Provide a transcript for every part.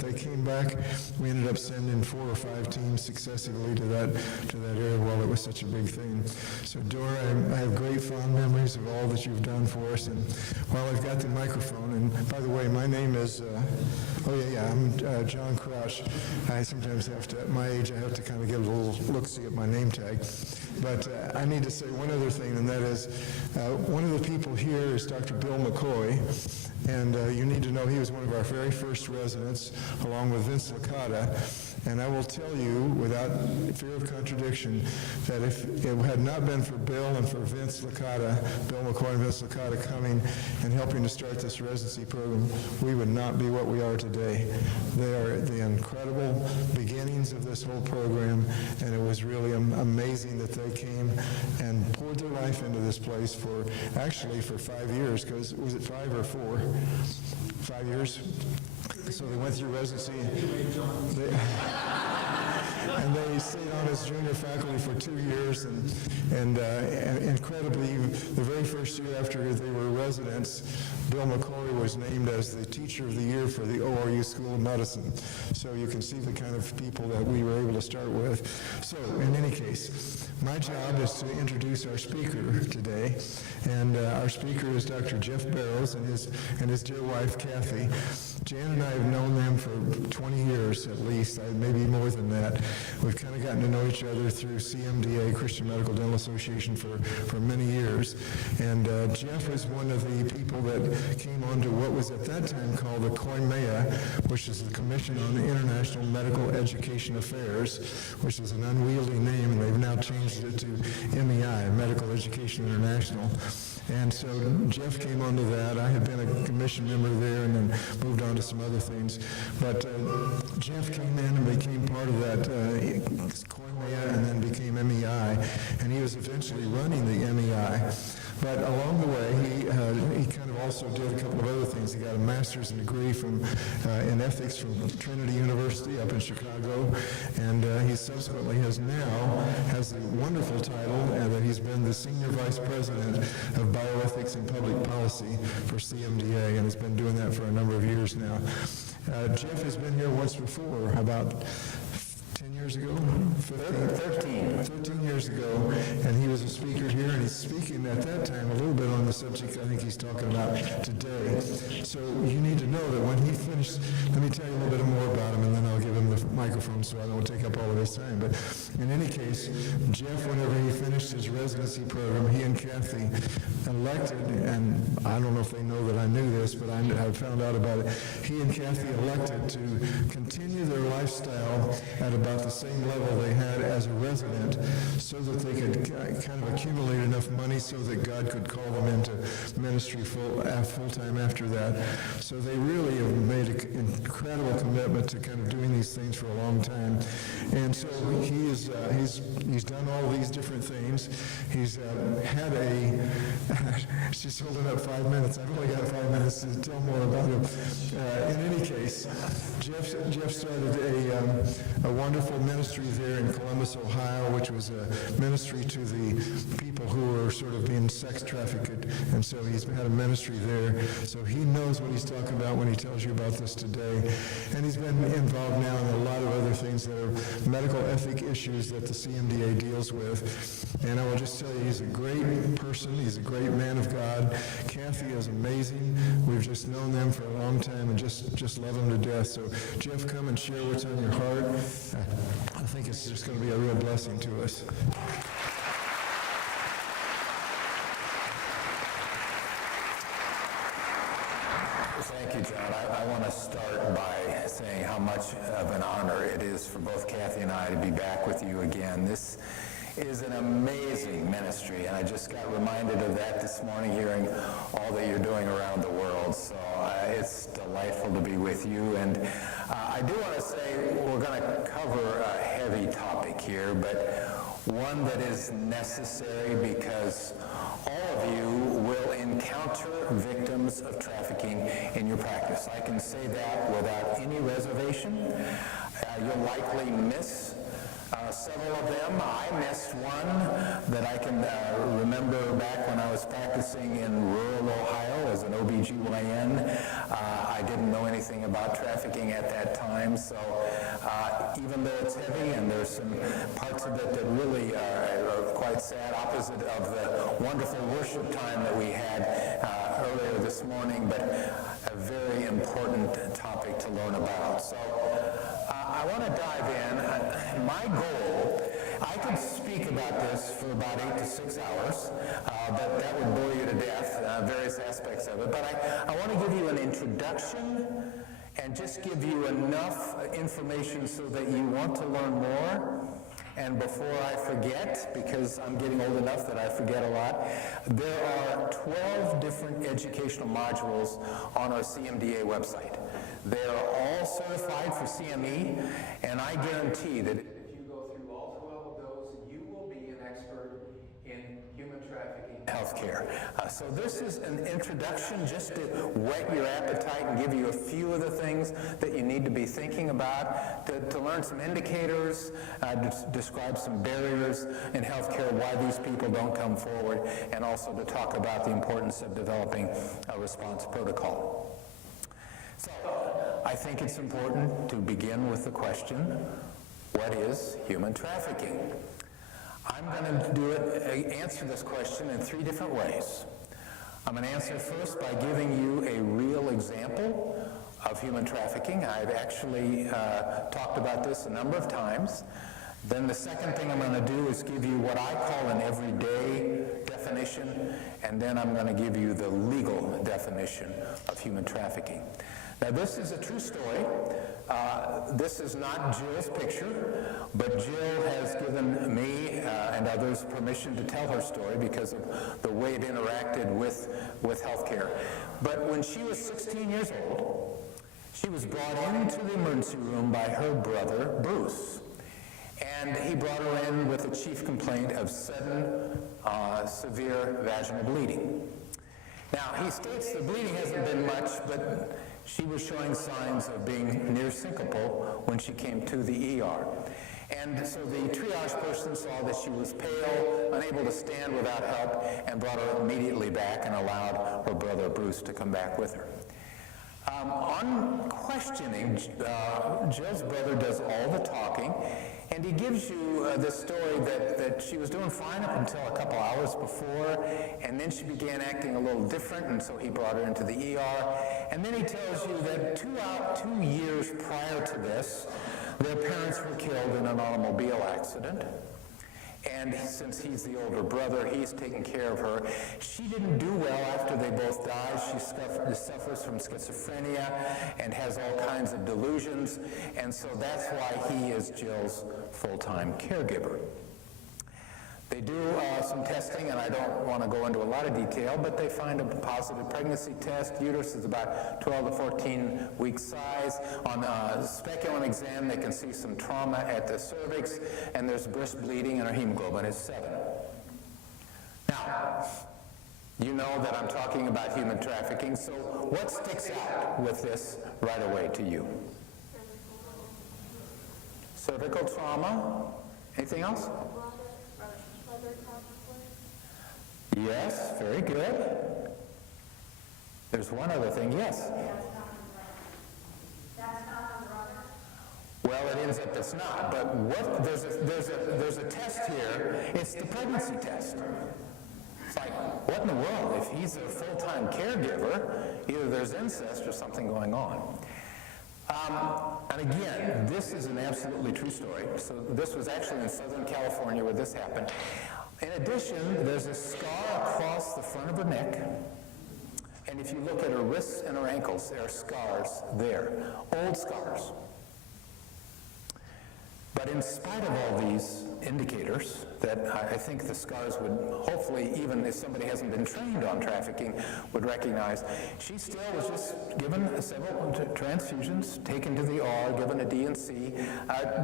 they came back. We ended up sending 4 or 5 teams successively to that area while it was such a big thing. So Dora, I have great fond memories of all that you've done for us. And while I've got the microphone, and by the way, my name is, I'm John Crouch. I sometimes have to, at my age, I have to kind of get a little look-see at my name tag. But I need to say one other thing, and that is one of the people here is Dr. Bill McCoy, and you need to know he was one of our very first residents, along with Vince Licata. And I will tell you, without fear of contradiction, that if it had not been for Bill and for Vince Licata, Bill McCoy and Vince Licata coming and helping to start this residency program, we would not be what we are today. They are the incredible beginnings of this whole program, and it was really amazing that they came and poured their life into this place for 5 years, because was it 5 or 4? 5 years? So they went through residency. And they stayed on as junior faculty for 2 years, and incredibly, the very first year after they were residents, Bill McCoy was named as the Teacher of the Year for the ORU School of Medicine. So you can see the kind of people that we were able to start with. So in any case, my job is to introduce our speaker today, and our speaker is Dr. Jeff Barrows and his dear wife, Kathy. Jan and I have known them for 20 years at least, maybe more than that. We've kind of gotten to know each other through CMDA, Christian Medical Dental Association, for many years. And Jeff was one of the people that came on to what was at that time called the COIMEA, which is the Commission on International Medical Education Affairs, which is an unwieldy name, and they've now changed it to MEI, Medical Education International. And so Jeff came onto that. I had been a commission member there and then moved on to some other things. But Jeff came in and became part of that COIMEA and then became MEI. And he was eventually running the MEI. But along the way, he kind of also did a couple of other things. He got a master's degree in ethics from Trinity University up in Chicago, and he subsequently has the wonderful title that he's been the Senior Vice President of Bioethics and Public Policy for CMDA, and has been doing that for a number of years now. Jeff has been here once before, about 10 years ago? 13 years ago, and he was a speaker here, and he's speaking at that time a little bit on the subject I think he's talking about today. So you need to know that when he finished, let me tell you a little bit more about him, and then I'll give him the microphone so I don't take up all of his time. But in any case, Jeff, whenever he finished his residency program, he and Kathy elected, and I don't know if they know that I knew this, but I found out about it. He and Kathy elected to continue their lifestyle at about the same level they had as a resident, so that they could kind of accumulate enough money so that God could call them into ministry full-time after that. So they really have made an incredible commitment to kind of doing these things for a long time. And so he's done all these different things. He's had she's holding up 5 minutes. I've only got 5 minutes to tell more about him. In any case, Jeff started a wonderful ministry there in Columbus, Ohio, which was a ministry to the people who were sort of being sex trafficked. And so he's had a ministry there. So he knows what he's talking about when he tells you about this today. And he's been involved now in a lot of other things that are medical ethic issues that the CMDA deals with. And I will just tell you, he's a great person. He's a great man of God. Kathy is amazing. We've just known them for a long time and just love them to death. So Jeff, come and share what's on your heart. I think it's just going to be a real blessing to us. Thank you, John. I want to start by saying how much of an honor it is for both Kathy and I to be back with you again. This is an amazing ministry, and I just got reminded of that this morning, hearing all that you're doing around the world. So it's delightful to be with you. And I do want to say we're going to cover a heavy topic here, but one that is necessary because all of you will encounter victims of trafficking in your practice. I can say that without any reservation. You'll likely miss Several of them. I missed one that I can remember back when I was practicing in rural Ohio as an OBGYN. I didn't know anything about trafficking at that time, so even though it's heavy and there's some parts of it that really are quite sad, opposite of the wonderful worship time that we had earlier this morning, but a very important topic to learn about. So I want to dive in. My goal, I could speak about this for about 8 to 6 hours, but that would bore you to death, various aspects of it. But I want to give you an introduction and just give you enough information so that you want to learn more. And before I forget, because I'm getting old enough that I forget a lot, there are 12 different educational modules on our CMDA website. They're all certified for CME, and I guarantee that if you go through all 12 of those, you will be an expert in human trafficking healthcare. So this is an introduction just to whet your appetite and give you a few of the things that you need to be thinking about, to learn some indicators, describe some barriers in healthcare, why these people don't come forward, and also to talk about the importance of developing a response protocol. So I think it's important to begin with the question, what is human trafficking? I'm going to answer this question in 3 different ways. I'm going to answer first by giving you a real example of human trafficking. I've actually talked about this a number of times. Then the second thing I'm going to do is give you what I call an everyday definition, and then I'm going to give you the legal definition of human trafficking. Now, this is a true story. This is not Jill's picture, but Jill has given me and others permission to tell her story because of the way it interacted with healthcare. But when she was 16 years old, she was brought into the emergency room by her brother, Bruce. And he brought her in with a chief complaint of sudden severe vaginal bleeding. Now, he states the bleeding hasn't been much, but she was showing signs of being near syncopal when she came to the ER. And so the triage person saw that she was pale, unable to stand without help, and brought her immediately back and allowed her brother Bruce to come back with her. On questioning, Jill's brother does all the talking, and he gives you this story that she was doing fine up until a couple hours before, and then she began acting a little different, and so he brought her into the ER. And then he tells you that 2 years prior to this, their parents were killed in an automobile accident. And since he's the older brother, he's taking care of her. She didn't do well after they both died. She suffers from schizophrenia and has all kinds of delusions, and so that's why he is Jill's full-time caregiver. They do some testing, and I don't want to go into a lot of detail, but they find a positive pregnancy test. Uterus is about 12 to 14 weeks size. On a speculum exam, they can see some trauma at the cervix, and there's breast bleeding, and her hemoglobin is 7. Now, you know that I'm talking about human trafficking, so what sticks out with this right away to you? Cervical trauma. Anything else? Yes, very good. There's one other thing, yes. Well, it ends up it's not, but there's a test here. It's the pregnancy test. It's like, what in the world? If he's a full-time caregiver, either there's incest or something going on. And again, this is an absolutely true story. So this was actually in Southern California where this happened. In addition, there's a scar across the front of her neck, and if you look at her wrists and her ankles, there are scars there, old scars. But in spite of all these indicators that I think the scars would hopefully, even if somebody hasn't been trained on trafficking, would recognize, she still was just given several transfusions, taken to the OR, given a D&C.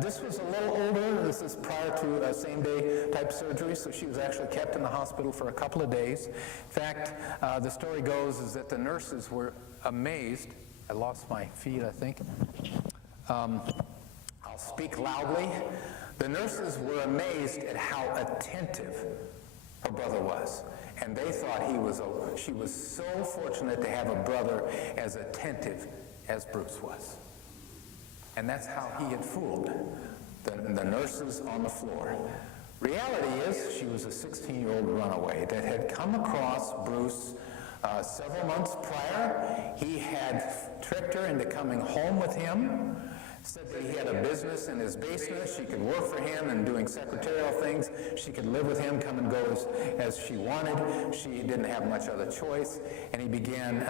This was a little older. This is prior to a same-day type surgery, so she was actually kept in the hospital for a couple of days. In fact, the story goes is that the nurses were amazed. I lost my feed, I think. I'll I'll speak loudly. The nurses were amazed at how attentive her brother was. And they thought she was so fortunate to have a brother as attentive as Bruce was. And that's how he had fooled the nurses on the floor. Reality is, she was a 16-year-old runaway that had come across Bruce several months prior. He had tricked her into coming home with him, said that he had a business in his basement. She could work for him and doing secretarial things. She could live with him, come and go as she wanted. She didn't have much other choice. And he began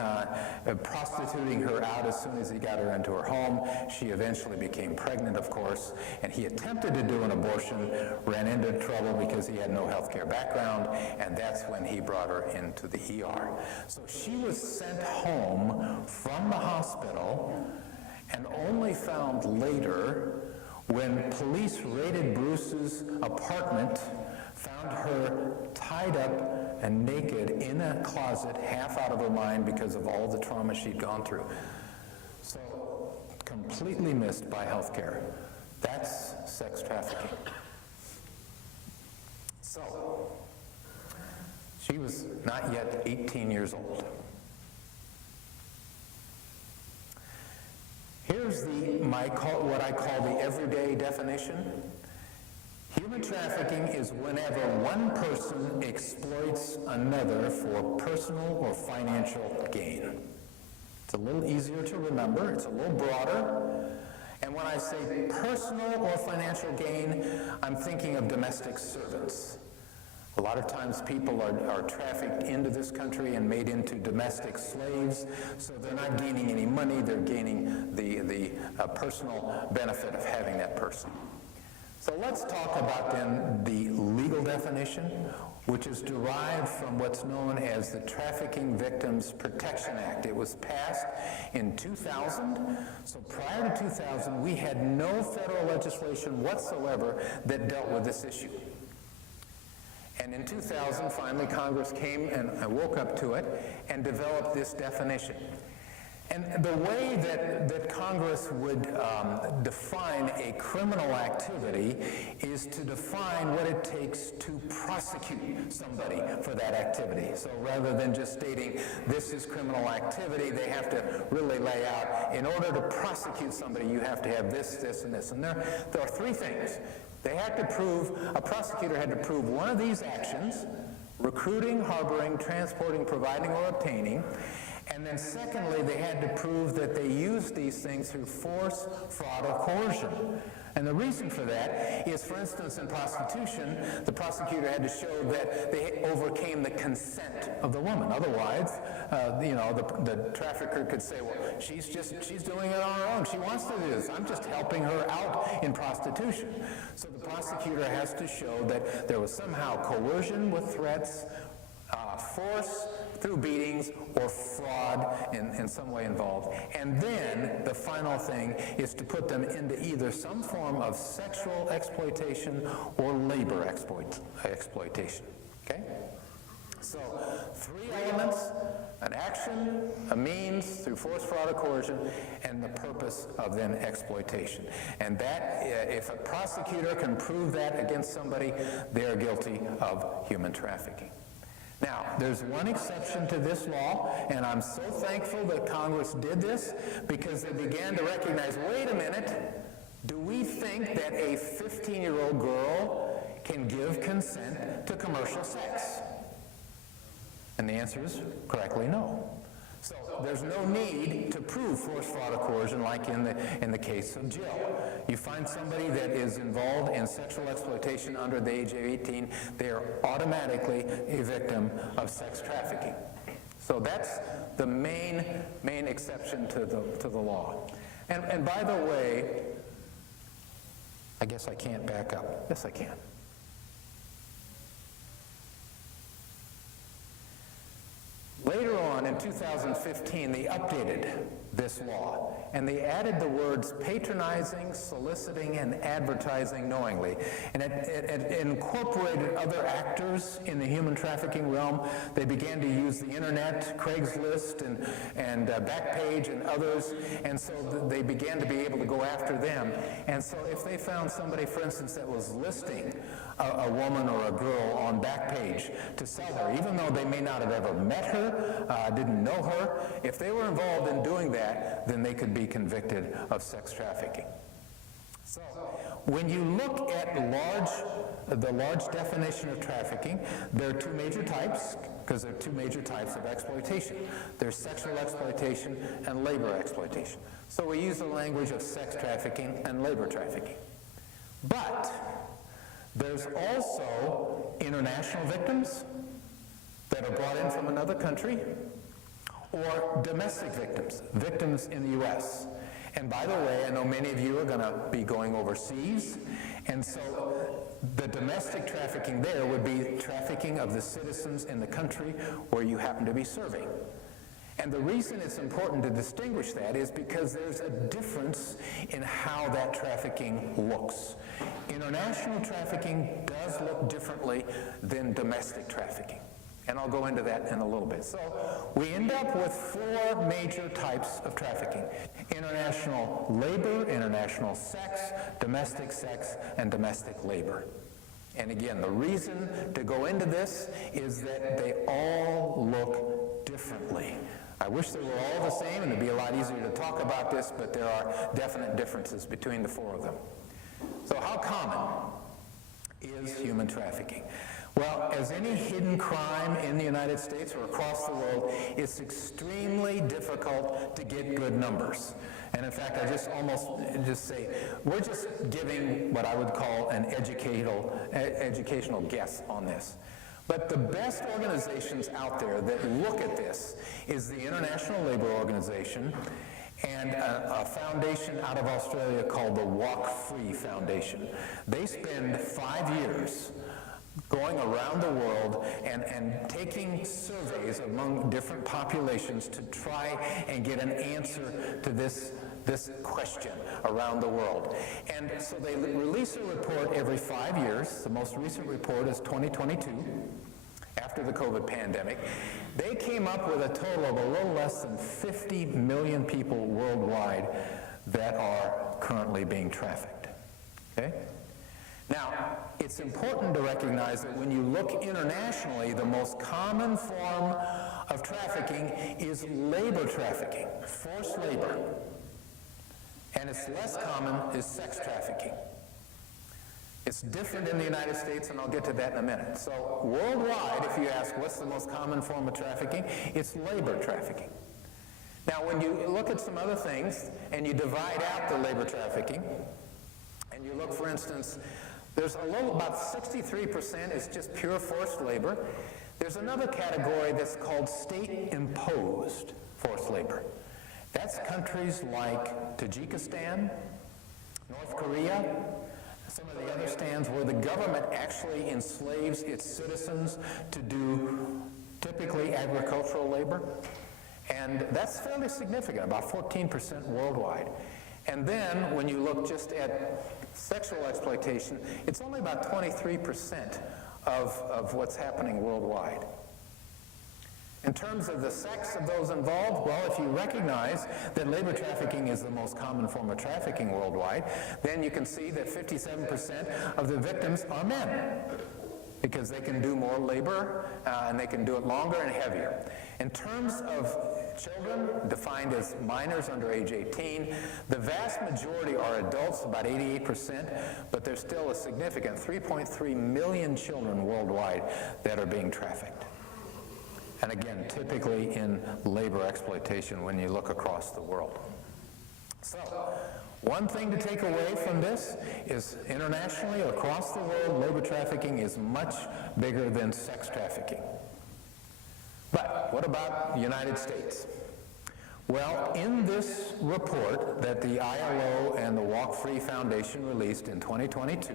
prostituting her out as soon as he got her into her home. She eventually became pregnant, of course, and he attempted to do an abortion, ran into trouble because he had no health care background, and that's when he brought her into the ER. So she was sent home from the hospital and only found later when police raided Bruce's apartment, found her tied up and naked in a closet, half out of her mind because of all the trauma she'd gone through. So, completely missed by health care. That's sex trafficking. So, she was not yet 18 years old. Here's what I call the everyday definition. Human trafficking is whenever one person exploits another for personal or financial gain. It's a little easier to remember. It's a little broader. And when I say personal or financial gain, I'm thinking of domestic servants. A lot of times people are trafficked into this country and made into domestic slaves, so they're not gaining any money, they're gaining the personal benefit of having that person. So let's talk about then the legal definition, which is derived from what's known as the Trafficking Victims Protection Act. It was passed in 2000, so prior to 2000 we had no federal legislation whatsoever that dealt with this issue. And in 2000, finally, Congress came and woke up to it and developed this definition. And the way that Congress would define a criminal activity is to define what it takes to prosecute somebody for that activity. So rather than just stating this is criminal activity, they have to really lay out, in order to prosecute somebody, you have to have this, this, and this. And there are three things. A prosecutor had to prove one of these actions: recruiting, harboring, transporting, providing, or obtaining. And then secondly, they had to prove that they used these things through force, fraud, or coercion. And the reason for that is, for instance, in prostitution, the prosecutor had to show that they overcame the consent of the woman. Otherwise, the trafficker could say, well, she's doing it on her own. She wants to do this. I'm just helping her out in prostitution. So the prosecutor has to show that there was somehow coercion with threats, force through beatings, or fraud in some way involved. And then the final thing is to put them into either some form of sexual exploitation or labor exploitation. Okay? So, three elements: an action, a means through force, fraud, or coercion, and the purpose of then exploitation. And that, if a prosecutor can prove that against somebody, they are guilty of human trafficking. Now, there's one exception to this law, and I'm so thankful that Congress did this, because they began to recognize, wait a minute, do we think that a 15-year-old girl can give consent to commercial sex? And the answer is correctly no. So there's no need to prove force, fraud, or coercion like in the case of Jill. You find somebody that is involved in sexual exploitation under the age of 18, they are automatically a victim of sex trafficking. So that's the main exception to the law. And by the way, I guess I can't back up. Yes, I can. Later on in 2015, they updated this law. And they added the words patronizing, soliciting, and advertising knowingly. And it incorporated other actors in the human trafficking realm. They began to use the internet, Craigslist, and Backpage, and others. And so they began to be able to go after them. And so if they found somebody, for instance, that was listing a woman or a girl on Backpage to sell her, even though they may not have ever met her, didn't know her, if they were involved in doing that, then they could be convicted of sex trafficking. So, when you look at the large definition of trafficking, there are two major types, because there are two major types of exploitation. There's sexual exploitation and labor exploitation. So we use the language of sex trafficking and labor trafficking. But there's also international victims that are brought in from another country, or domestic victims, victims in the U.S. And by the way, I know many of you are going to be going overseas, and so the domestic trafficking there would be trafficking of the citizens in the country where you happen to be serving. And the reason it's important to distinguish that is because there's a difference in how that trafficking looks. International trafficking does look differently than domestic trafficking. And I'll go into that in a little bit. So we end up with four major types of trafficking: international labor, international sex, and domestic labor. And again, the reason to go into this is that they all look differently. I wish they were all the same, and it'd be a lot easier to talk about this, but there are definite differences between the four of them. So how common is human trafficking? Well, as any hidden crime in the United States or across the world, it's extremely difficult to get good numbers. And in fact, I just say, we're just giving what I would call an educational guess on this. But the best organizations out there that look at this is the International Labor Organization and a foundation out of Australia called the Walk Free Foundation. They spend 5 years going around the world and taking surveys among different populations to try and get an answer to this question around the world. And so they release a report every 5 years. The most recent report is 2022, after the COVID pandemic. They came up with a total of a little less than 50 million people worldwide that are currently being trafficked. Okay? Now, it's important to recognize that when you look internationally, the most common form of trafficking is labor trafficking, forced labor. And it's less common is sex trafficking. It's different in the United States, and I'll get to that in a minute. So worldwide, if you ask what's the most common form of trafficking, it's labor trafficking. Now, when you look at some other things, and you divide out the labor trafficking, and you look, for instance, there's about 63% is just pure forced labor. There's another category that's called state-imposed forced labor. That's countries like Tajikistan, North Korea, some of the other stands where the government actually enslaves its citizens to do typically agricultural labor. And that's fairly significant, about 14% worldwide. And then when you look just at sexual exploitation, it's only about 23% of what's happening worldwide. In terms of the sex of those involved, well, if you recognize that labor trafficking is the most common form of trafficking worldwide, then you can see that 57% of the victims are men, because they can do more labor and they can do it longer and heavier. In terms of children, defined as minors under age 18, the vast majority are adults, about 88%, but there's still a significant 3.3 million children worldwide that are being trafficked. And again, typically in labor exploitation when you look across the world. So, one thing to take away from this is internationally, across the world, labor trafficking is much bigger than sex trafficking. But what about the United States? Well, in this report that the ILO and the Walk Free Foundation released in 2022,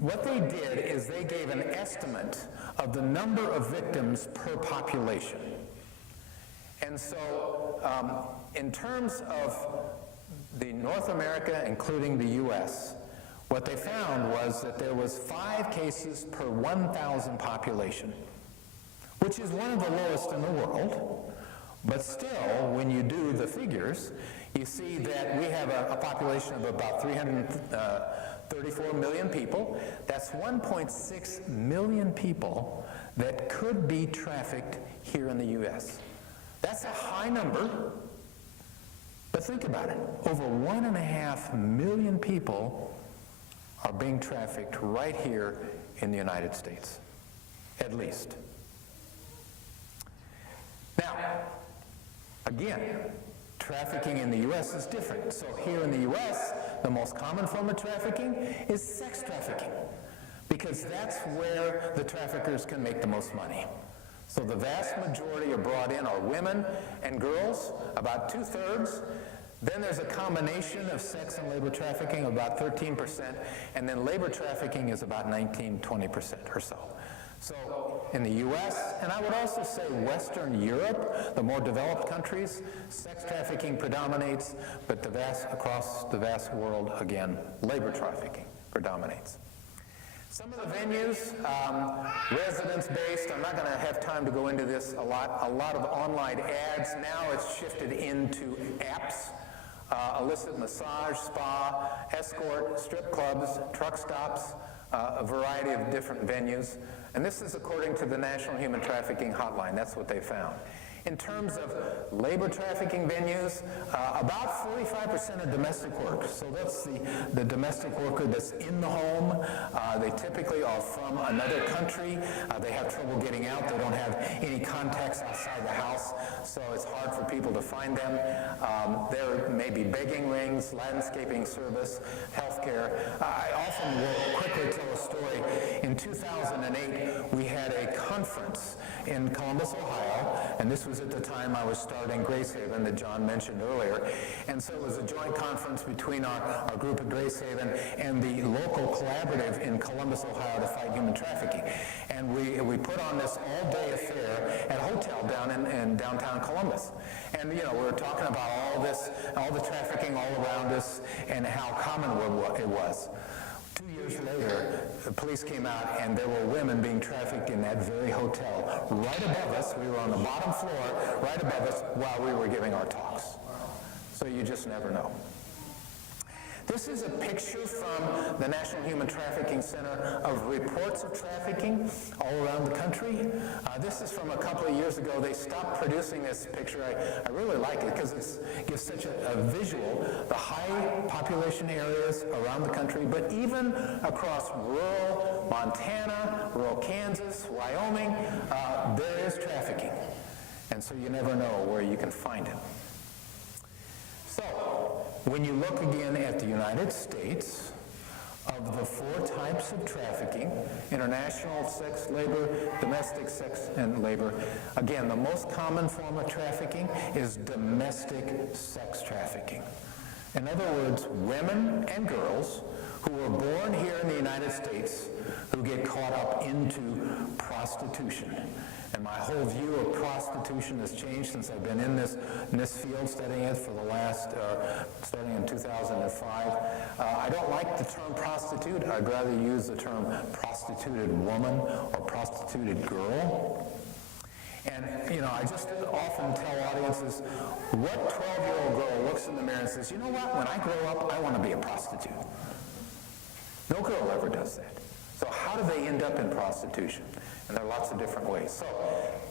what they did is they gave an estimate of the number of victims per population. And so in terms of the North America, including the U.S., what they found was that there was 5 cases per 1,000 population, which is one of the lowest in the world. But still, when you do the figures, you see that we have a population of about 334 million people. That's 1.6 million people that could be trafficked here in the U.S. That's a high number, but think about it. Over 1.5 million people are being trafficked right here in the United States, at least. Now, again, trafficking in the U.S. is different. So here in the U.S., the most common form of trafficking is sex trafficking, because that's where the traffickers can make the most money. So the vast majority are brought in are women and girls, about 2/3. Then there's a combination of sex and labor trafficking, about 13%, and then labor trafficking is about 19-20% or so. So in the U.S., and I would also say Western Europe, the more developed countries, sex trafficking predominates, but across the vast world, again, labor trafficking predominates. Some of the venues, residence-based, I'm not going to have time to go into this a lot of online ads. Now it's shifted into apps, illicit massage, spa, escort, strip clubs, truck stops, a variety of different venues. And this is according to the National Human Trafficking Hotline. That's what they found. In terms of labor trafficking venues, about 45% of domestic work. So that's the domestic worker that's in the home. They typically are from another country. They have trouble getting out. They don't have any contacts outside the house, so it's hard for people to find them. There may be begging rings, landscaping service, healthcare. I often will quickly tell a story. In 2008, we had a conference in Columbus, Ohio, and this was at the time I was starting Grace Haven that John mentioned earlier. And so it was a joint conference between our group at Grace Haven and the local collaborative in Columbus, Ohio to fight human trafficking. And we put on this all-day affair at a hotel down in downtown Columbus. And, we were talking about all the trafficking all around us and how common it was. 2 years later, the police came out and there were women being trafficked in that very hotel. Right above us, we were on the bottom floor, right above us, while we were giving our talks. So you just never know. This is a picture from the National Human Trafficking Center of reports of trafficking all around the country. This is from a couple of years ago. They stopped producing this picture. I really like it because it gives such a visual, the high population areas around the country, but even across rural Montana, rural Kansas, Wyoming, there is trafficking. And so you never know where you can find it. So, when you look again at the United States, of the 4 types of trafficking, international sex labor, domestic sex and labor, again, the most common form of trafficking is domestic sex trafficking. In other words, women and girls who were born here in the United States who get caught up into prostitution. And my whole view of prostitution has changed since I've been in this field studying it for the last, starting in 2005. I don't like the term prostitute. I'd rather use the term prostituted woman or prostituted girl. And, I just often tell audiences, what 12-year-old girl looks in the mirror and says, you know what, when I grow up, I want to be a prostitute. No girl ever does that. So how do they end up in prostitution? And there are lots of different ways. So,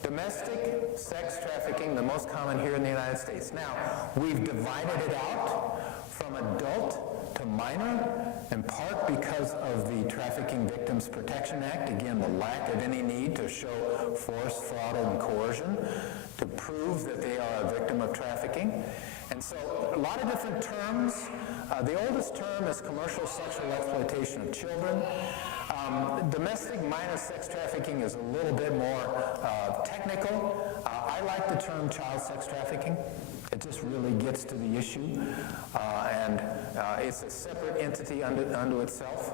domestic sex trafficking, the most common here in the United States. Now, we've divided it out from adult to minor, in part because of the Trafficking Victims Protection Act. Again, the lack of any need to show force, fraud, and coercion to prove that they are a victim of trafficking. And so, a lot of different terms. The oldest term is commercial sexual exploitation of children. Domestic minor sex trafficking is a little bit more technical. I like the term child sex trafficking. It just really gets to the issue, and it's a separate entity unto itself.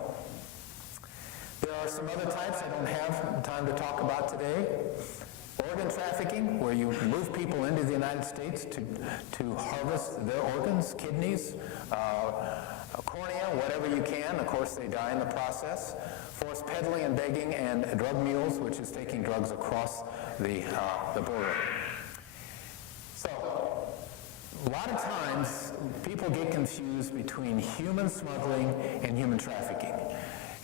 There are some other types I don't have time to talk about today. organ trafficking, where you move people into the United States to harvest their organs, kidneys, cornea, whatever you can. Of course, they die in the process. Forced peddling and begging, and drug mules, which is taking drugs across the border. So, a lot of times, people get confused between human smuggling and human trafficking.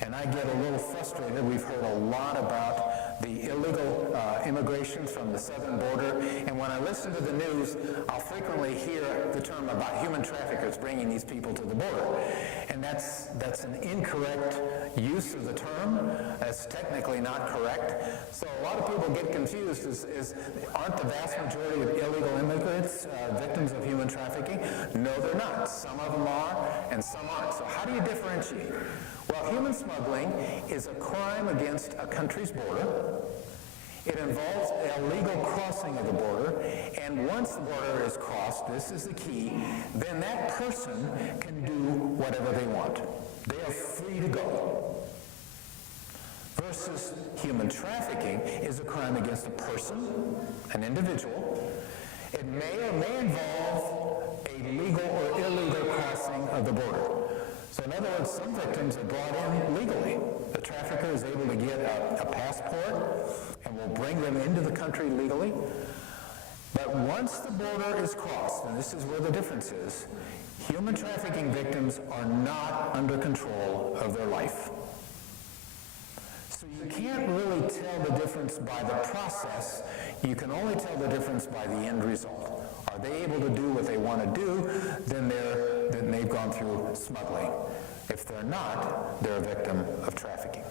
And I get a little frustrated. We've heard a lot about the illegal immigration from the southern border. And when I listen to the news, I'll frequently hear the term about human traffickers bringing these people to the border. And that's an incorrect use of the term. That's technically not correct. So a lot of people get confused. Aren't the vast majority of illegal immigrants victims of human trafficking? No, they're not. Some of them are, and some aren't. So how do you differentiate? Well, human smuggling is a crime against a country's border. It involves a legal crossing of the border, and once the border is crossed, this is the key, then that person can do whatever they want. They are free to go. Versus human trafficking is a crime against a person, an individual. It may or may involve a legal or illegal crossing of the border. So in other words, some victims are brought in legally. The trafficker is able to get a passport and will bring them into the country legally. But once the border is crossed, and this is where the difference is, human trafficking victims are not under control of their life. So you can't really tell the difference by the process. You can only tell the difference by the end result. Are they able to do what they want to do, then they've gone through smuggling. If they're not, they're a victim of trafficking.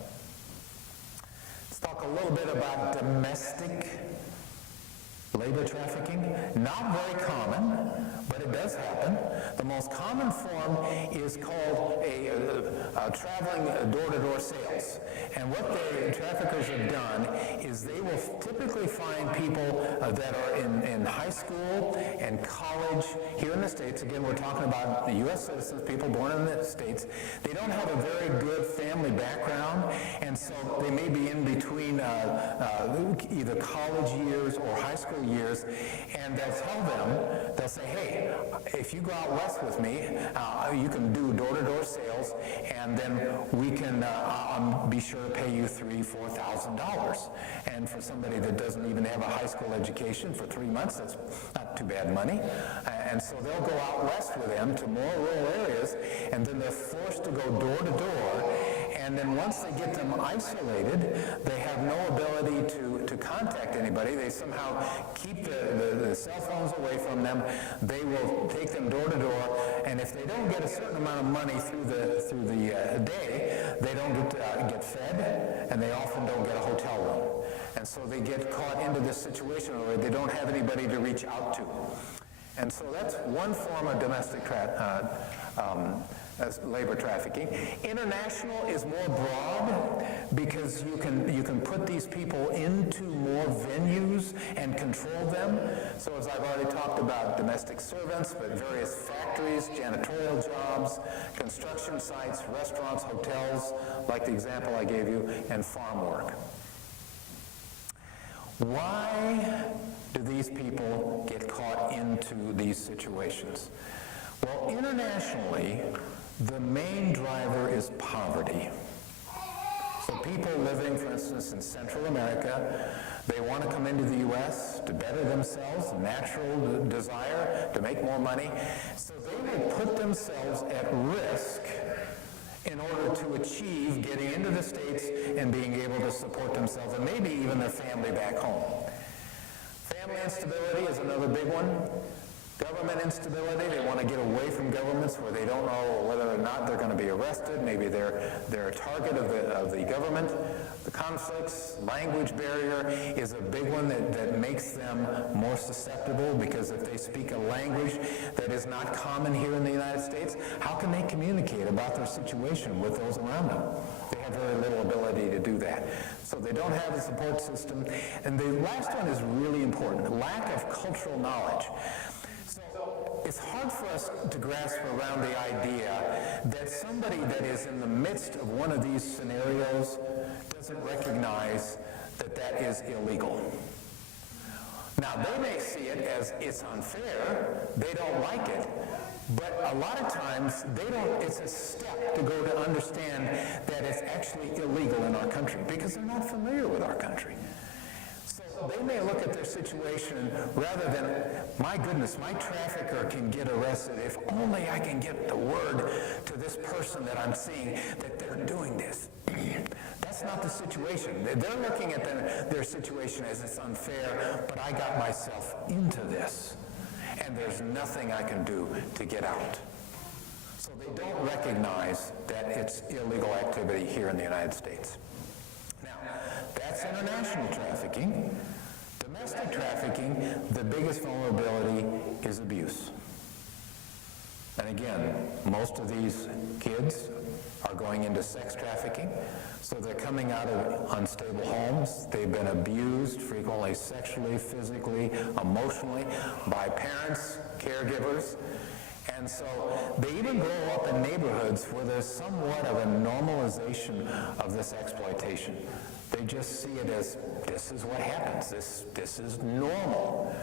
Let's talk a little bit about domestic labor trafficking. Not very common, but it does happen. The most common form is called traveling door-to-door sales. And what the traffickers have done is they will typically find people that are in high school and college here in the States. Again, we're talking about the U.S. citizens, people born in the States. They don't have a very good family background, and so they may be in between either college years or high school years, and they'll tell them, they'll say, hey, if you go out west with me, you can do door-to-door sales, and then we can be sure to pay you $3,000, $4,000. And for somebody that doesn't even have a high school education for 3 months, that's not too bad money. And so they'll go out west with them to more rural areas, and then they're forced to go door to door. And then once they get them isolated, they have no ability to contact anybody. They somehow keep the cell phones away from them. They will take them door to door, and if they don't get a certain amount of money through the day, they don't get fed, and they often don't get a hotel room. And so they get caught into this situation where they don't have anybody to reach out to. And so that's one form of domestic labor trafficking. International is more broad because you can put these people into more venues and control them. So as I've already talked about, domestic servants, but various factories, janitorial jobs, construction sites, restaurants, hotels, like the example I gave you, and farm work. Why do these people get caught into these situations? Well, internationally, the main driver is poverty. So people living, for instance, in Central America, they want to come into the U.S. to better themselves, natural desire to make more money. So they will put themselves at risk in order to achieve getting into the States and being able to support themselves and maybe even their family back home. Family instability is another big one. Government instability, they want to get away from governments where they don't know whether or not they're going to be arrested. Maybe they're a target of the government. The conflicts, language barrier is a big one that makes them more susceptible, because if they speak a language that is not common here in the United States, how can they communicate about their situation with those around them? They have very little ability to do that. So they don't have a support system. And the last one is really important, lack of cultural knowledge. It's hard for us to grasp around the idea that somebody that is in the midst of one of these scenarios doesn't recognize that that is illegal. Now, they may see it as it's unfair, they don't like it, but a lot of times it's a step to go to understand that it's actually illegal in our country because they're not familiar with our country. So they may look at their situation rather than, my goodness, my trafficker can get arrested if only I can get the word to this person that I'm seeing that they're doing this. That's not the situation. They're looking at their situation as it's unfair, but I got myself into this, and there's nothing I can do to get out. So they don't recognize that it's illegal activity here in the United States. Now, that's international trafficking. Domestic trafficking, the biggest vulnerability is abuse. And again, most of these kids are going into sex trafficking, so they're coming out of unstable homes. They've been abused frequently sexually, physically, emotionally by parents, caregivers, and so they even grow up in neighborhoods where there's somewhat of a normalization of this exploitation. They just see it as, this is what happens, this is normal.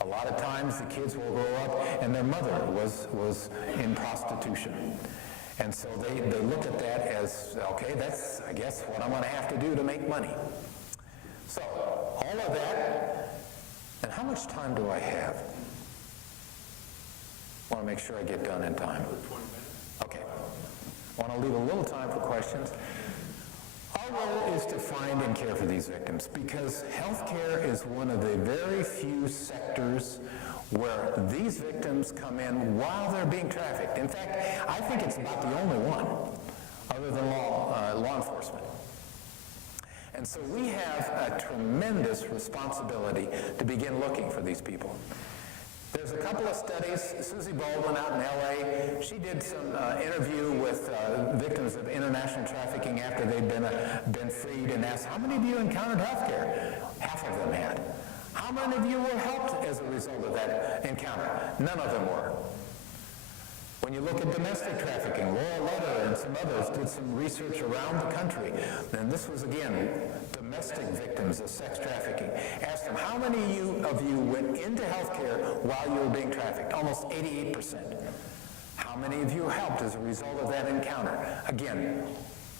A lot of times the kids will grow up and their mother was in prostitution. And so they look at that as, okay, that's, I guess, what I'm going to have to do to make money. So, all of that, and how much time do I have? I want to make sure I get done in time. Okay. I want to leave a little time for questions. Our role is to find and care for these victims because healthcare is one of the very few sectors where these victims come in while they're being trafficked. In fact, I think it's about the only one, other than law enforcement. And so we have a tremendous responsibility to begin looking for these people. There's a couple of studies. Susie Baldwin out in L.A., she did some interview with victims of international trafficking after they'd been freed and asked, how many of you encountered healthcare? Half of them had. How many of you were helped as a result of that encounter? None of them were. When you look at domestic trafficking, Laura Lutter and some others did some research around the country, and this was, again, domestic victims of sex trafficking. Asked them, how many of you went into healthcare while you were being trafficked? Almost 88%. How many of you helped as a result of that encounter? Again,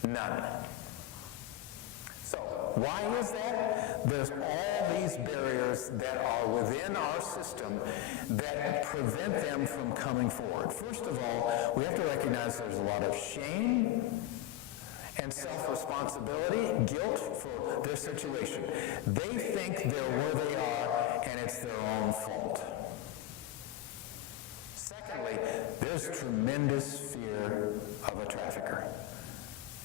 none. So, why is that? There's all these barriers that are within our system that prevent them from coming forward. First of all, we have to recognize there's a lot of shame and self-responsibility, guilt for their situation. They think they're where they are, and it's their own fault. Secondly, there's tremendous fear of a trafficker.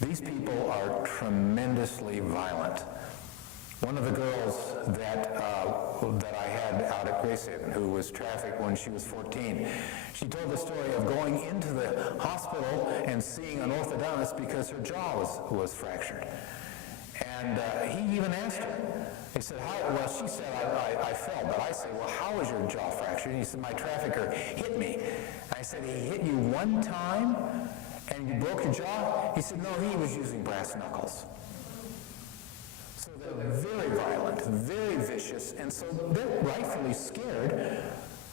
These people are tremendously violent. One of the girls that I had out at Grace Haven, who was trafficked when she was 14, she told the story of going into the hospital and seeing an orthodontist because her jaw was fractured. And he even asked her. He said, well, she said, I fell, but I said, well, how was your jaw fractured? And he said, my trafficker hit me. I said, he hit you one time and you broke your jaw? He said, no, he was using brass knuckles. So they're very violent, very vicious, and so they're rightfully scared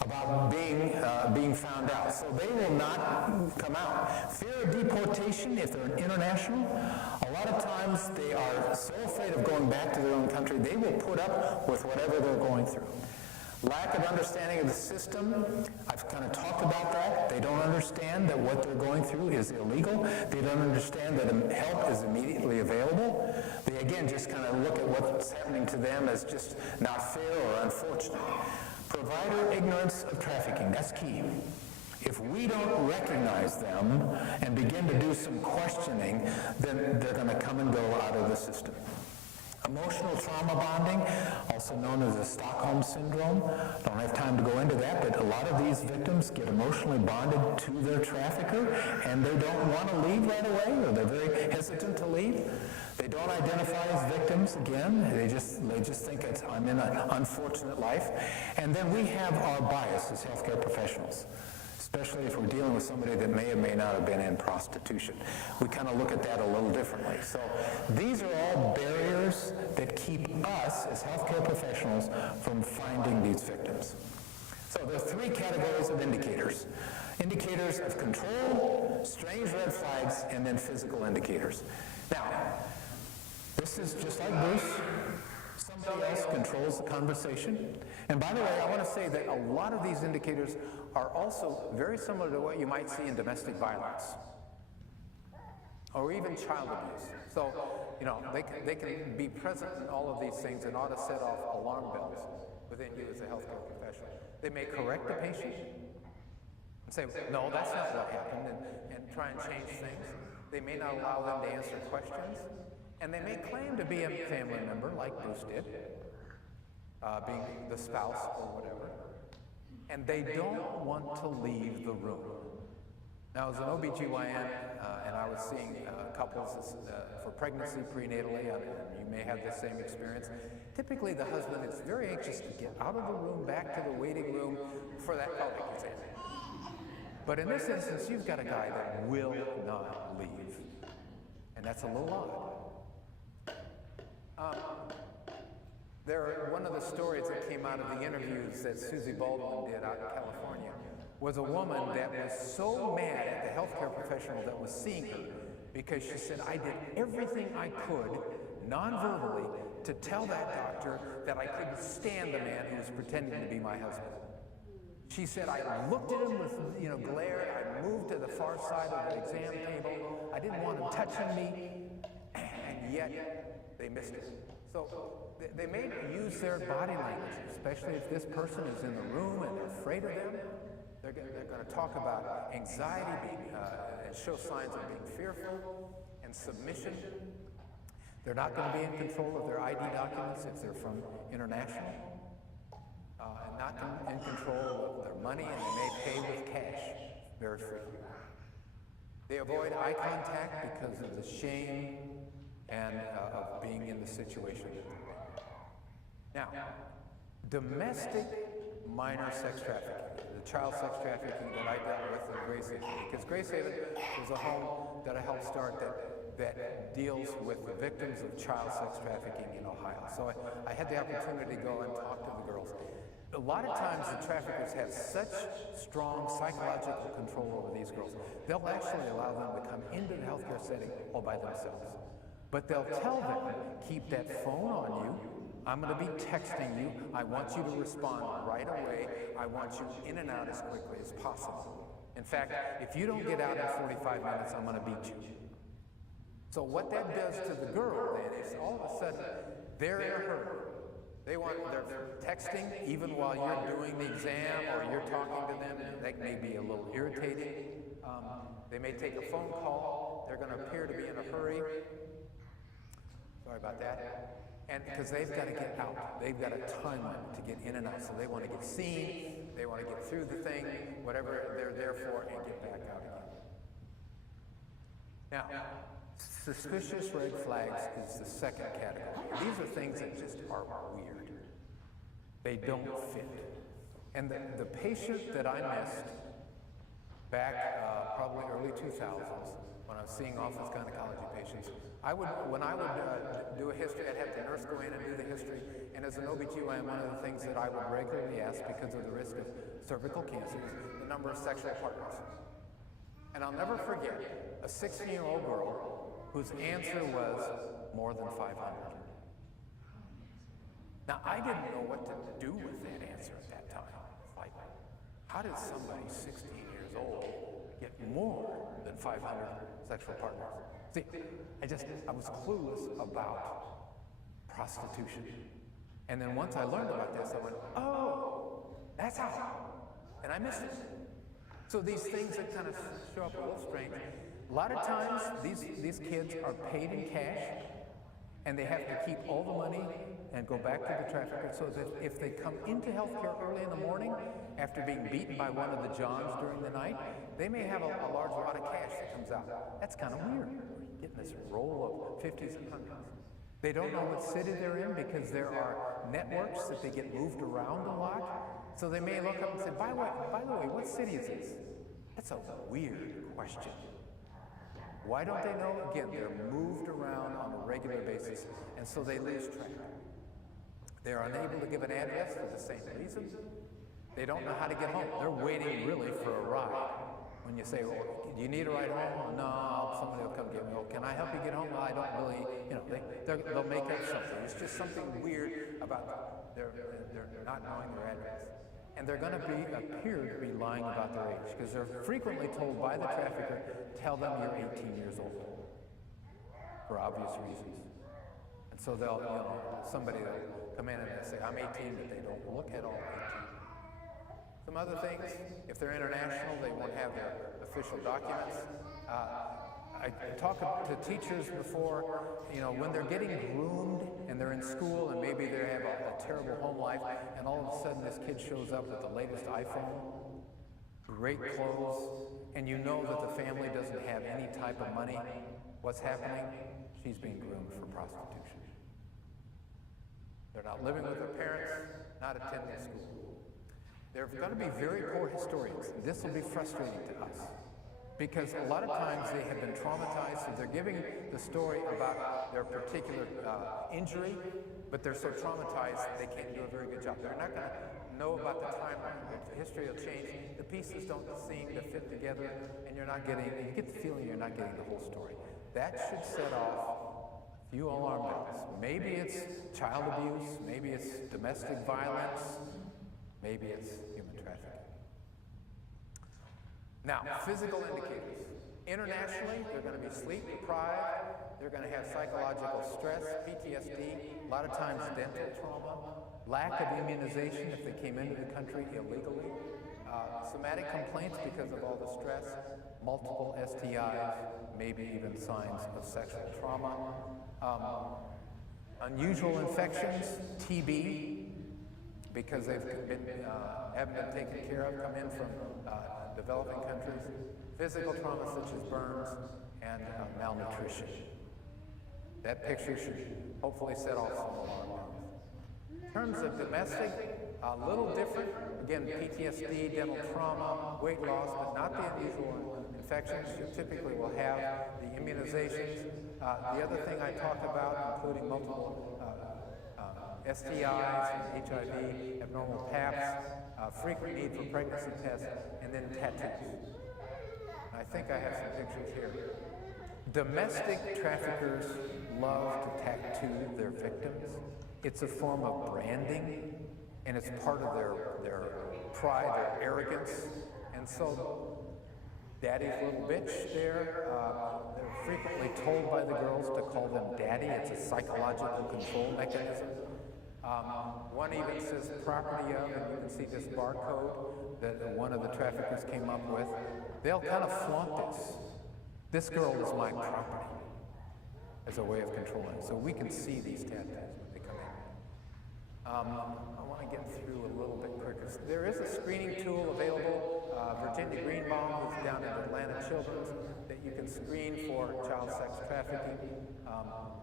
about being found out. So they will not come out. Fear of deportation, if they're international, a lot of times they are so afraid of going back to their own country, they will put up with whatever they're going through. Lack of understanding of the system, I've kind of talked about that. They don't understand that what they're going through is illegal. They don't understand that help is immediately available. They, again, just kind of look at what's happening to them as just not fair or unfortunate. Provider ignorance of trafficking, that's key. If we don't recognize them and begin to do some questioning, then they're going to come and go out of the system. Emotional trauma bonding, also known as the Stockholm Syndrome. Don't have time to go into that, but a lot of these victims get emotionally bonded to their trafficker, and they don't want to leave right away, or they're very hesitant to leave. They don't identify as victims again. They just think I'm in an unfortunate life. And then we have our bias as healthcare professionals. especially if we're dealing with somebody that may or may not have been in prostitution. We kind of look at that a little differently. So these are all barriers that keep us as healthcare professionals from finding these victims. So there are three categories of indicators. Indicators of control, strange red flags, and then physical indicators. Now, this is just like Bruce. Somebody else controls the conversation. And by the way, I want to say that a lot of these indicators are also very similar to what you might see in domestic violence or even child abuse. So, you know, they can be present in all of these things and ought to set off alarm bells within you as a healthcare professional. They may correct the patient and say, no, that's not what happened, and try and change things. They may not allow them to answer questions. And they may claim to be a family member, like Bruce did, being the spouse or whatever, and they don't want to leave the room. Now, as an OBGYN, and I was seeing couples for pregnancy prenatally, and you may have the same experience, typically the husband is very anxious to get out of the room, back to the waiting room for that pelvic exam. But in this instance, you've got a guy that will not leave, and that's a little odd. One of the stories that came out of the interviews that Susie Baldwin did out in California was a woman that was so mad at the healthcare professional that was seeing her because she said, I did everything I could, non-verbally, to tell that doctor that I couldn't stand the man who was pretending to be my husband. She said, I looked at him with, glare, I moved to the far side of the exam table, I didn't want him touching me, and yet they missed it. So they may use their body language, especially if this person is in the room and they're afraid of them. They're going to talk about anxiety and show signs of being fearful and submission. They're not going to be in control of their ID documents if they're from international, and not in control of their money, and they may pay with cash very frequently. They avoid eye contact because of the shame and of being in the situation that they're in. Now, domestic minor sex trafficking, the child sex trafficking that I dealt with in Grace Haven, because Grace Haven was a home that I helped start that deals with the victims of child sex trafficking in Ohio. So I had the opportunity to go and talk to the girls. A lot of times the traffickers have such strong psychological control over these girls, they'll actually allow them to come into the healthcare setting all by themselves. But they'll tell them, keep that phone on you, I'm going to be texting you, I want you to respond right away, I want you in and out as quickly as possible. In fact, if you don't get out in 45 minutes, I'm going to beat you. So what that does to the girl then is all of a sudden, they're in a hurry. They're texting even while you're doing the exam or you're talking to them. That may be a little irritating. They may take a phone call. They're going to appear to be in a hurry. Sorry about that. And because they've got to get out. They've got a time limit to get in and out. So they want to get seen. They want to get through the thing, whatever they're there for, and get back out again. Now, suspicious red flags is the second category. These are things that just are weird. They don't fit. And the patient that I missed back probably early 2000s, when I was seeing office gynecology patients, when I would do a history, I'd have the nurse go in and do the history, and as an OBGYN, one of the things that I would regularly ask because of the risk of cervical cancer is the number of sexual partners. And I'll never forget a 16-year-old girl whose answer was more than 500. Now, I didn't know what to do with that answer at that time. Like, how did somebody 16 years old get more than 500 sexual partners? See, I was clueless about prostitution. And then once I learned about this, I went, oh, that's how. And I missed it. So these things that kind of show up a little strange. A lot of times, these kids are paid in cash, and they have to keep all the money and go back to the trafficker, so that if they come into healthcare early in the morning, after being beaten by one of the Johns during the night, they may have a large wad of cash that comes out. That's kind of weird. We're getting this roll of 50s and 100s. They don't know what city they're in because there are networks that they get moved around a lot. So they may look up and say, by the way, what city is this? That's a weird question. Why don't they know? Again, they're moved around on a regular basis, and so they lose track. They're unable to give an address for the same reason. They don't know how to get home. They're waiting really for a ride. When you say, well, do you need a ride home? No, somebody will come get me. Well, can I help you get home? Well, I don't really, they'll make up something. It's just something weird about they're not knowing their address. And they're going to appear to be lying about their age, because they're frequently told by the trafficker, tell them you're 18 years old, for obvious reasons. And so they'll, somebody will come in and say, I'm 18, but they don't look at all 18. Some other things, if they're international, they won't have their official documents. I talked to teachers before, when they're getting groomed and they're in school and maybe they have a terrible home life, and all of a sudden this kid shows up with the latest iPhone, great clothes, and you know that the family doesn't have any type of money. What's happening? She's being groomed for prostitution. They're not living with their parents, not attending school. They're going to be very poor historians. This will be frustrating to us, because a lot of times they have been traumatized, so they're giving the story about their particular injury, but they're so traumatized they can't do a very good job. They're not going to know about the timeline. The history will change. The pieces don't seem to fit together, and you get the feeling you're not getting the whole story. That should set off a few alarm bells. Maybe it's child abuse, maybe it's domestic violence, maybe it's human trafficking. Now, physical indicators. Internationally, they're going to be sleep deprived, they're going to have psychological stress, PTSD, a lot of times dental trauma, lack of immunization if they came into the country illegally, somatic complaints because of all the stress, multiple STIs, maybe even signs of sexual trauma, unusual infections, TB, because they've haven't been taken care of, come in from developing countries, physical trauma such as burns, and malnutrition. That picture should hopefully set off some alarm bells. In terms of domestic, a little different. Again, PTSD, dental trauma, weight loss, but not the unusual infections. You typically will have the immunizations. The other thing I talked about, including multiple STIs, HIV, abnormal PAPs, frequent need for pregnancy tests, and then tattoos. I think I have some pictures here. Domestic traffickers love to tattoo their victims. It's a form of branding, and it's part of their pride, their arrogance. And so, daddy's little bitch there, they're frequently told by the girls to call them daddy. It's a psychological control mechanism. One even says property of, and you can see this barcode that one of the traffickers came up with. They'll kind of flaunt this. This girl is my property, as a way of controlling. So we can see these tattoos when they come in. I want to get through a little bit quicker. There is a screening tool available. Virginia Greenbaum, who's down at Atlanta Children's, that you can screen for child sex trafficking.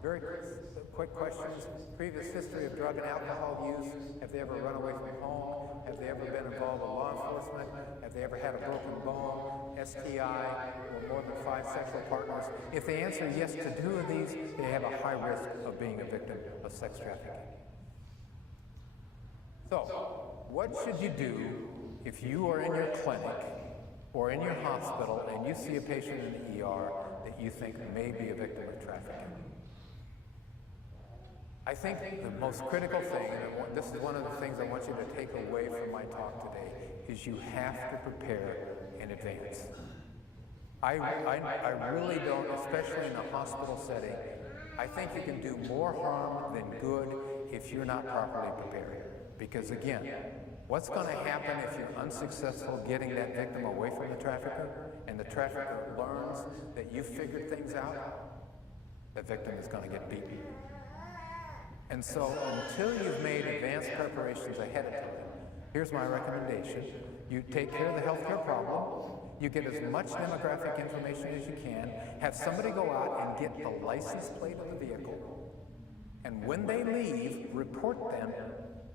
Very quick questions. Previous history of drug and alcohol use. Have they ever run away from home? Have they ever been involved with law enforcement? Have they ever had a broken bone, STI, or more than 5 sexual partners? If they answer yes to 2 of these, they have a high risk of being a victim of sex trafficking. So, what should you do if you are in your clinic or in your hospital and you see a patient in the ER that you think may be a victim of trafficking? I think the most critical thing, and this is one of the things I want you to take away from my talk today, is you have to prepare in advance. I really don't, especially in a hospital setting, I think you can do more harm than good if you're not properly prepared. Because again, what's going to happen if you're unsuccessful getting that victim away from the trafficker, and the trafficker learns that you figured things out? The victim is going to get beaten. And so until you've made advanced preparations ahead of time, here's my recommendation. You take care of the healthcare problem, you get as much demographic information as you can, have somebody go out and get the license plate of the vehicle, and when they leave, report them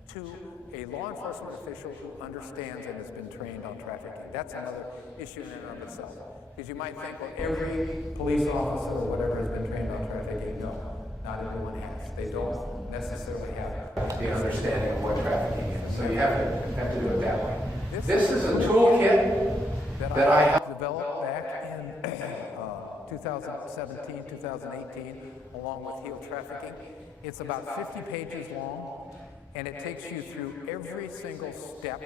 to a law enforcement official who understands and has been trained on trafficking. That's another issue in and of itself. Because you might think, well, every police officer or whatever has been trained on trafficking. No, not everyone has. They don't necessarily have the understanding of what trafficking is. So you have to do it that way. This is a toolkit that I have developed back in 2017, 2018, along with Heal Trafficking. It's about 50 pages long, and it takes you through every single step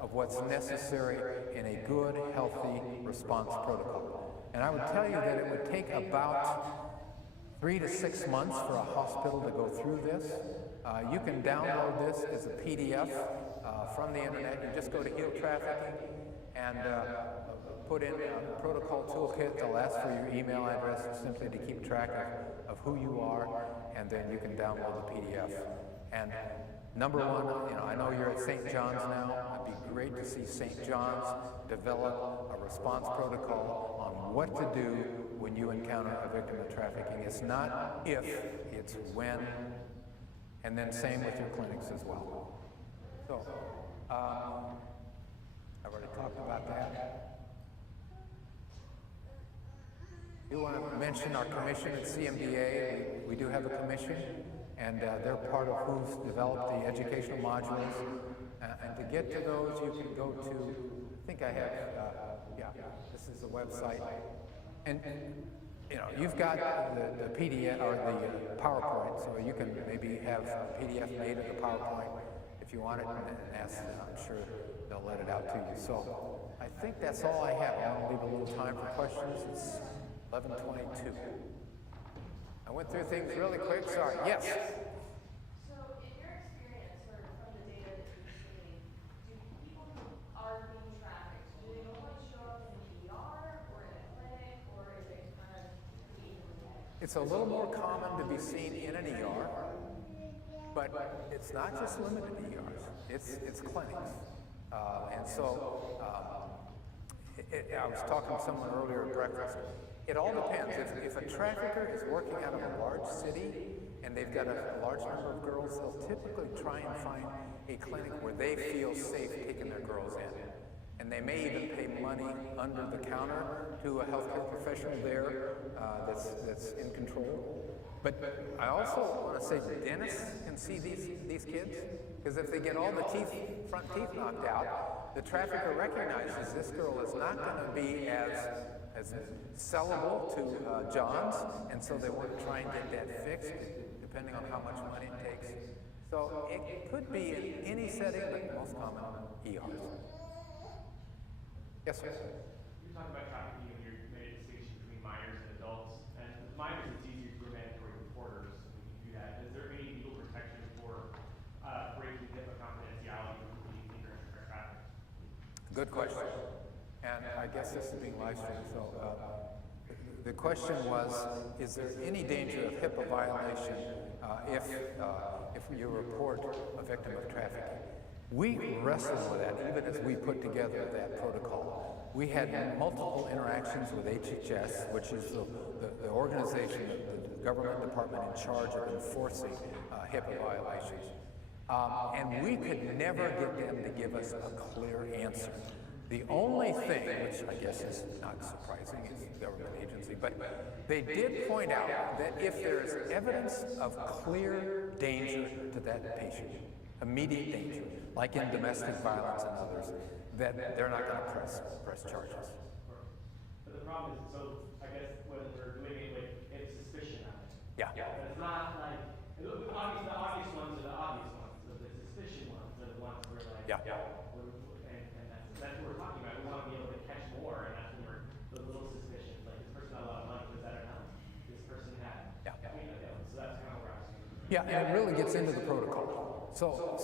of what's necessary in a good, healthy response protocol. And I would tell you that it would take about 3 to 6 months for a hospital to go through this. You can download this as a PDF from the internet. You just go to Heal Trafficking and put in a protocol toolkit. They'll ask for your email address simply to keep track of who you are, and then you can download the PDF. And number one, I know you're at St. John's now. It'd be great to see St. John's develop a response protocol on what to do when you encounter a victim of trafficking. It's not if, it's when. And then same with your clinics as well. So, I've already talked about that. I do want to mention our commission at CMDA. We do have a commission, and they're part of who's developed the educational modules. And to get to those, you can go to, I think I have, this is the website. And you've got the PDF or the PowerPoint, so you can maybe have a PDF made of the PowerPoint if you want it, and ask them. I'm sure they'll let it out to you. So I think that's all I have. I want to leave a little time for questions. It's 11:22. I went through things really quick. Sorry. Yes. So, in your experience, or from the data that you've seen, do people who are being trafficked, do they normally show up in the ER or in a clinic, or is it kind of evenly? It's a little more common to be seen in an ER, but it's not just limited to ERs. It's clinics, and so I was talking to someone earlier at breakfast. It all depends. If a trafficker is working out of a large city and they've got a large number of girls, they'll typically try and find a clinic where they feel safe taking their girls in. And they may even pay money under the counter to a healthcare professional there that's in control. But I also want to say dentists can see these kids, because if they get all the front teeth knocked out, the trafficker recognizes this girl is not going to be as sellable to John's, and so they want to try and get that fixed, depending on how much money it takes. So it could be in any setting, but most common ERs. Yes, sir. You're talking about trafficking, and you made a distinction between minors and adults. And with minors, it's easier to do mandatory reporters, so we can do that. Is there any legal protection for breaking HIPAA confidentiality for being ignorant or trafficked? Good question. And I guess this is being live streamed. So the question was, is there any danger of HIPAA violation if you report a victim of trafficking? We wrestled with that even as we put together that protocol. We had multiple interactions with HHS, which is the organization, the government department in charge of enforcing HIPAA violations. And we could never get them to give us a clear answer. The only thing, which I guess is not surprising, is a government agency, but they did point out that if there is evidence of clear danger to that patient, immediate danger, like in domestic violence and others, that they're not going to press charges. But the problem is, so I guess when we're doing it with it's suspicion of it. Yeah. But it's not like the obvious ones are the obvious ones. So the suspicion ones are the ones where like and that's what we're talking about. We want to be able to catch more, and that's when we're the little suspicions, like this person had a lot of money, was that enough? This person had. So that's kind of where I was. Yeah, and it really gets into the protocol. So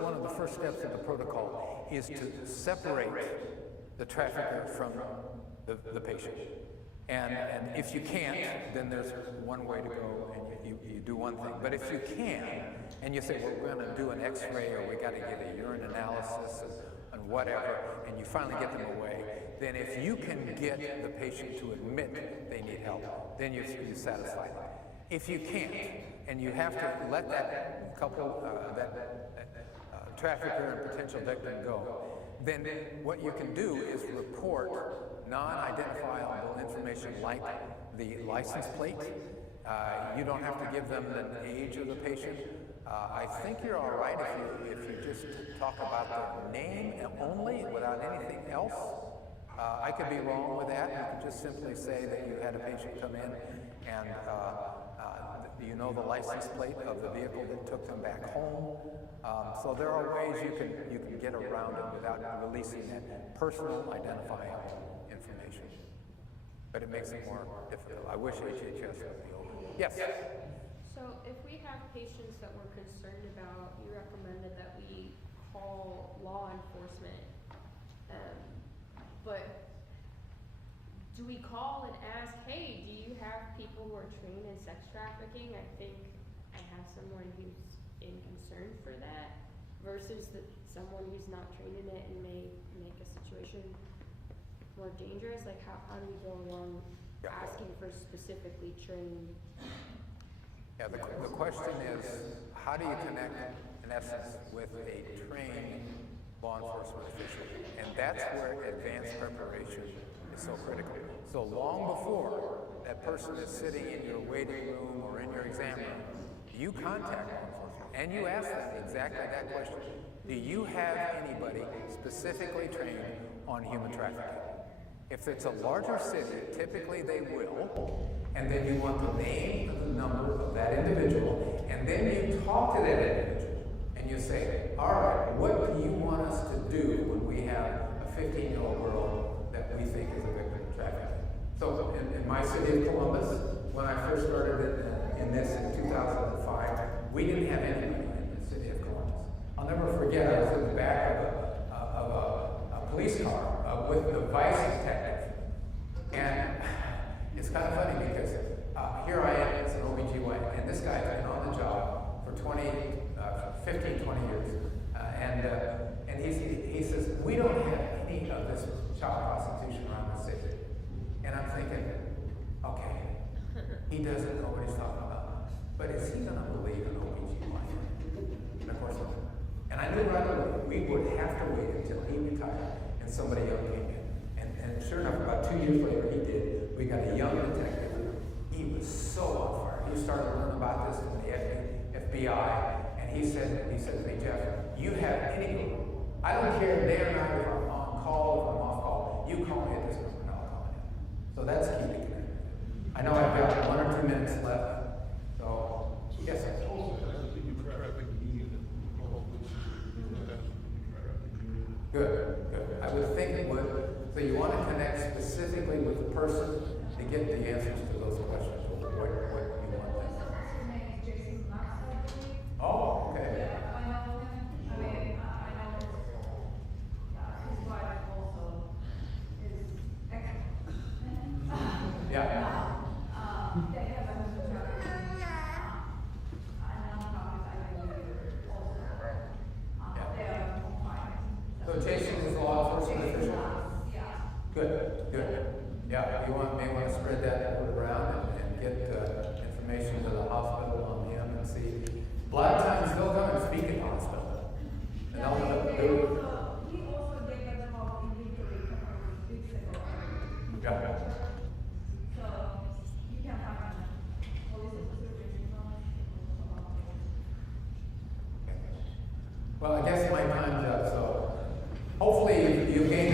one of the first steps of the protocol is to separate the trafficker from the patient. And if you can't, then there's one way to go, and you do one thing. But if you can, and you say, well, we're going to do an X-ray, or we got to get a urine analysis, and whatever, and you finally get them away, then if you can get the patient to admit they need help, then you satisfy them. If you can't, and you have to let that couple, trafficker and potential victim go, then what you can do is report non-identifiable information like the license plate. You don't have to give them the age of the patient. I think you're all right if you just talk about the name only without anything else. I could be wrong with that. You could just simply say that you had a patient come in and you know the license plate of the vehicle that took them back home. So there are ways you can get around it without releasing that personal identifiable information. But it makes it more difficult. I wish HHS would be open. Yes? So if we have patients that we're concerned about, you recommended that we call law enforcement. But do we call and ask, hey, do you have people who are trained in sex trafficking? I think I have someone who's in concern for that, versus someone who's not trained in it and may make a situation more dangerous. Like how do we go along asking for specifically trained? Yeah, the question is, how do you connect, in essence, with a trained law enforcement official? And that's where advanced preparation is so critical. So long before that person is sitting in your waiting room or in your exam room, you contact law enforcement and you ask them exactly that question. Do you have anybody specifically trained on human trafficking? If it's a larger city, typically they will, and then you want the name and the number of that individual, and then you talk to that individual, and you say, all right, what do you want us to do when we have a 15-year-old girl that we think is a victim of trafficking? So in my city of Columbus, when I first started in this in 2005, we didn't have anybody in the city of Columbus. I'll never forget, I was in the back of a police car with the vice detective. And it's kind of funny because here I am as an OBGYN, and this guy's been on the job for 15, 20 years. And he says, we don't have any of this child prostitution around the city. And I'm thinking, okay, he doesn't know what he's talking about. But is he going to believe an OBGYN? And of course not. And I knew right away we would have to wait until he retired and somebody young came in. And sure enough, about 2 years later, he did. We got a young detective. He was so on fire. He started learning about this from the FBI. And he said to me, Jeff, you have any clue? I don't care day or night if I'm on call or if I'm off call. You call me at this number and I'll call you. So that's key to connect. I know I've got 1 or 2 minutes left. So, yes, sir. Good. I would think it would. So you want to connect specifically with the person to get the answers to those questions. What you want them. His name is Jason Max, I believe. Oh, okay. Yeah, I know him. I mean, I know his wife also is excellent. Yeah. They have a human trafficking nonprofit, I believe, also. They are compliant. So Jason is a law enforcement official? Yeah. Good. Yeah, you may want to spread that word around and get information to the hospital on him and see. A lot of times they'll come and speak in the hospital. And He also gave a talk in Victory a couple of weeks ago. Yeah. So you can have police supervision. Well, I guess my time's up, so hopefully you gained